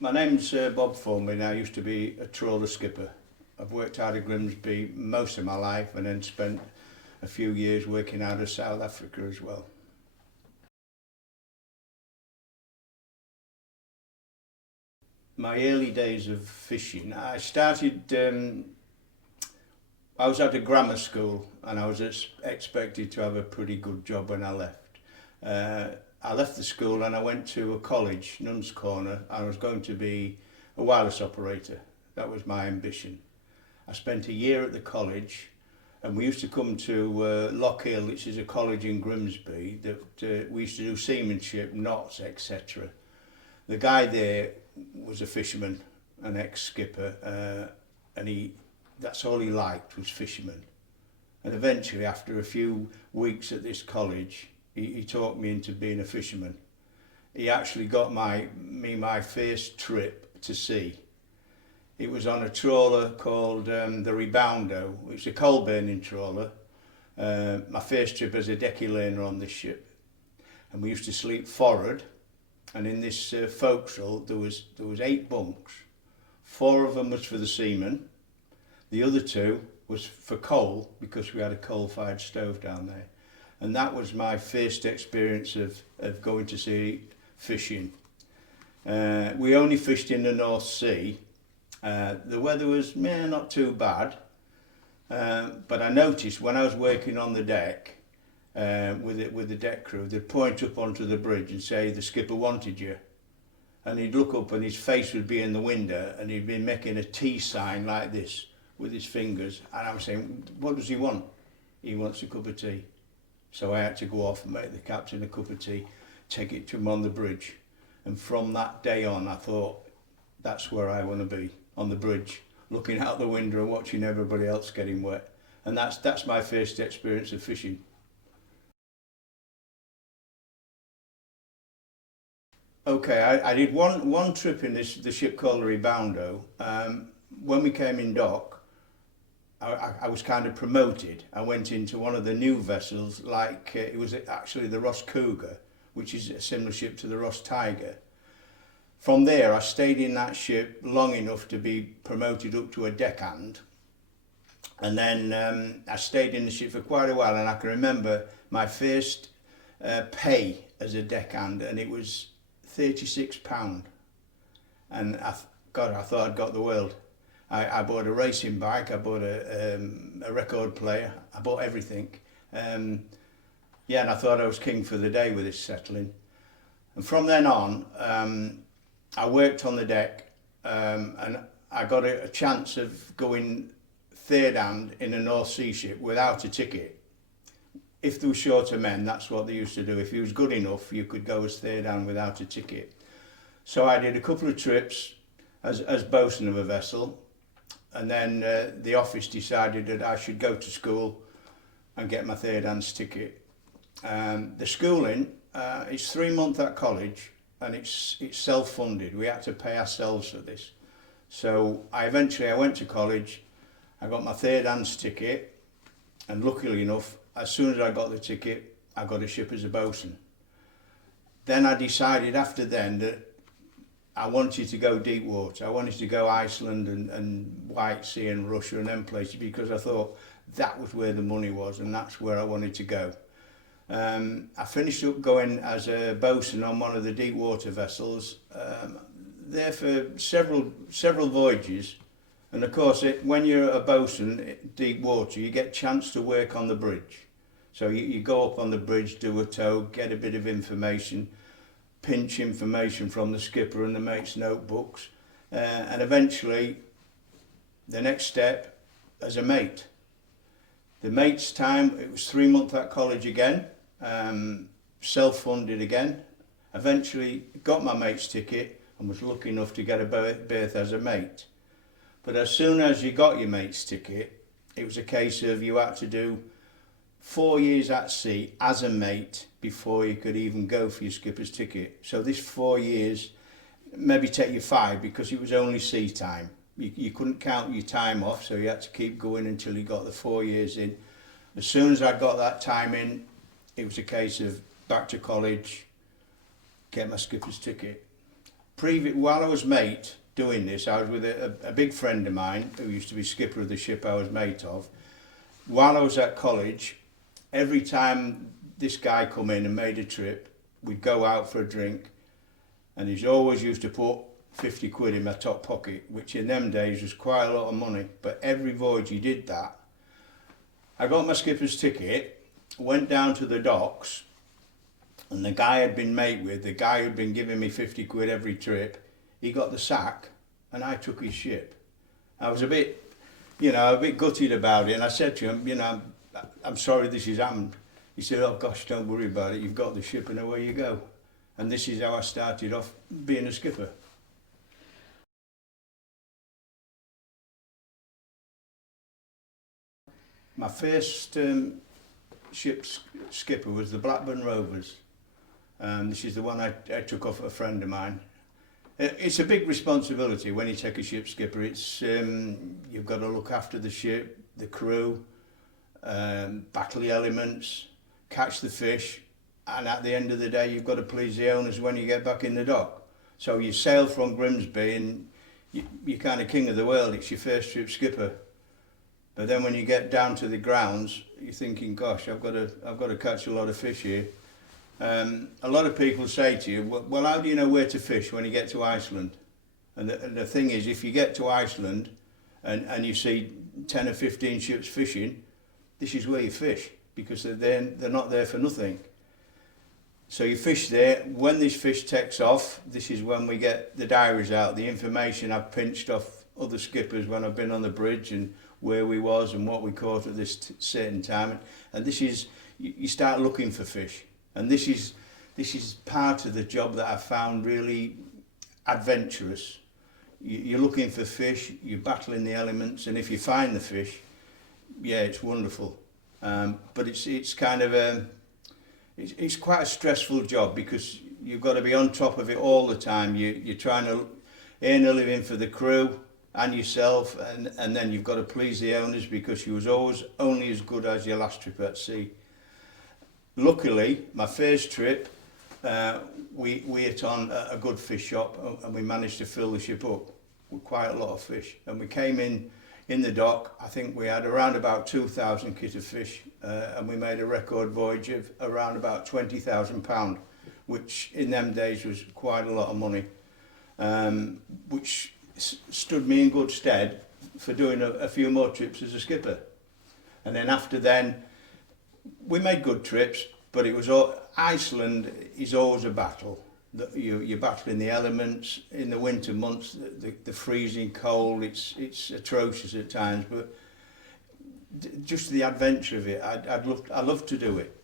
My name's Bob Formby and I used to be a trawler skipper. I've worked out of Grimsby most of my life and then spent a few years working out of South Africa as well. My early days of fishing, I was at a grammar school and I was expected to have a pretty good job when I left. I left the school and I went to a college, Nuns Corner, and I was going to be a wireless operator. That was my ambition. I spent a year at the college and we used to come to Lock Hill, which is a college in Grimsby, that we used to do seamanship, knots, etc. The guy there was a fisherman, an ex-skipper, and that's all he liked was fishermen. And eventually, after a few weeks at this college, he talked me into being a fisherman. He actually got me my first trip to sea. It was on a trawler called the Reboundo. It's a coal-burning trawler. My first trip as a decky learner on this ship. And we used to sleep forward. And in this forecastle, there was 8 bunks. 4 of them was for the seamen. The other 2 was for coal, because we had a coal-fired stove down there. And that was my first experience of going to sea fishing. We only fished in the North Sea. The weather was not too bad, but I noticed when I was working on the deck with the deck crew, they'd point up onto the bridge and say the skipper wanted you. And he'd look up and his face would be in the window and he'd be making a T sign like this with his fingers. And I was saying, what does he want? He wants a cup of tea. So I had to go off and make the captain a cup of tea, take it to him on the bridge. And from that day on, I thought, that's where I want to be, on the bridge, looking out the window and watching everybody else getting wet. And that's my first experience of fishing. Okay, I did one trip in the ship called the Reboundo. When we came in dock, I was kind of promoted. I went into one of the new vessels, like it was actually the Ross Cougar, which is a similar ship to the Ross Tiger. From there, I stayed in that ship long enough to be promoted up to a deckhand. And then I stayed in the ship for quite a while, and I can remember my first pay as a deckhand, and it was £36. And I thought I'd got the world. I bought a racing bike, I bought a record player, I bought everything. And I thought I was king for the day with this settling. And from then on, I worked on the deck and I got a chance of going third hand in a North Sea ship without a ticket. If there were shorter men, that's what they used to do. If you was good enough, you could go as third hand without a ticket. So I did a couple of trips as bosun of a vessel. And then the office decided that I should go to school and get my third hands ticket. The schooling, it's 3 months at college and it's self-funded. We had to pay ourselves for this. So I went to college, I got my third hands ticket, and luckily enough, as soon as I got the ticket, I got a ship as a bosun. Then I decided after then that I wanted to go deep water. I wanted to go Iceland and White Sea and Russia and them places, because I thought that was where the money was and that's where I wanted to go. I finished up going as a bosun on one of the deep water vessels, there for several voyages. And of course, when you're a bosun at deep water, you get a chance to work on the bridge. So you go up on the bridge, do a tow, get a bit of information, pinch information from the skipper and the mate's notebooks, and eventually the next step as a mate. The mate's time, it was 3 months at college again, self-funded again. Eventually got my mate's ticket and was lucky enough to get a berth as a mate. But as soon as you got your mate's ticket, it was a case of you had to do 4 years at sea as a mate before you could even go for your skipper's ticket. So this 4 years, maybe take you 5, because it was only sea time. You couldn't count your time off, so you had to keep going until you got the 4 years in. As soon as I got that time in, it was a case of back to college, get my skipper's ticket. while I was mate doing this, I was with a big friend of mine who used to be skipper of the ship I was mate of. While I was at college, every time this guy come in and made a trip, we'd go out for a drink, and he's always used to put 50 quid in my top pocket, which in them days was quite a lot of money. But every voyage he did that. I got my skipper's ticket, went down to the docks, and the guy I'd been mate with, the guy who'd been giving me 50 quid every trip, he got the sack and I took his ship. I was a bit gutted about it, and I said to him, I'm sorry this has happened. He said, oh gosh, don't worry about it, you've got the ship and away you go. And this is how I started off being a skipper. My first ship's skipper was the Blackburn Rovers. This is the one I took off a friend of mine. It's a big responsibility when you take a ship skipper. It's you've got to look after the ship, the crew, battle the elements, catch the fish, and at the end of the day you've got to please the owners when you get back in the dock. So you sail from Grimsby and you're kind of king of the world. It's your first ship skipper. But then when you get down to the grounds, you're thinking, gosh, I've got to catch a lot of fish here. A lot of people say to you, well, how do you know where to fish when you get to Iceland? And the thing is, if you get to Iceland and you see 10 or 15 ships fishing, this is where you fish, because they're not there for nothing. So you fish there. When this fish takes off, this is when we get the diaries out, the information I've pinched off other skippers when I've been on the bridge and where we was and what we caught at this certain time. And this is, you start looking for fish. And this is part of the job that I found really adventurous. You're looking for fish, you're battling the elements, and if you find the fish, yeah, it's wonderful. But it's kind of it's quite a stressful job, because you've got to be on top of it all the time. You're trying to earn a living for the crew and yourself, and then you've got to please the owners, because you was always only as good as your last trip at sea. Luckily, my first trip, we hit on a good fish shop, and we managed to fill the ship up with quite a lot of fish. And we came in the dock, I think we had around about 2,000 kit of fish, and we made a record voyage of around about £20,000, which in them days was quite a lot of money, which stood me in good stead for doing a few more trips as a skipper. And then after then, we made good trips, but it was Iceland is always a battle. You're battling the elements in the winter months, the freezing cold. It's atrocious at times, but just the adventure of it, I'd love to do it.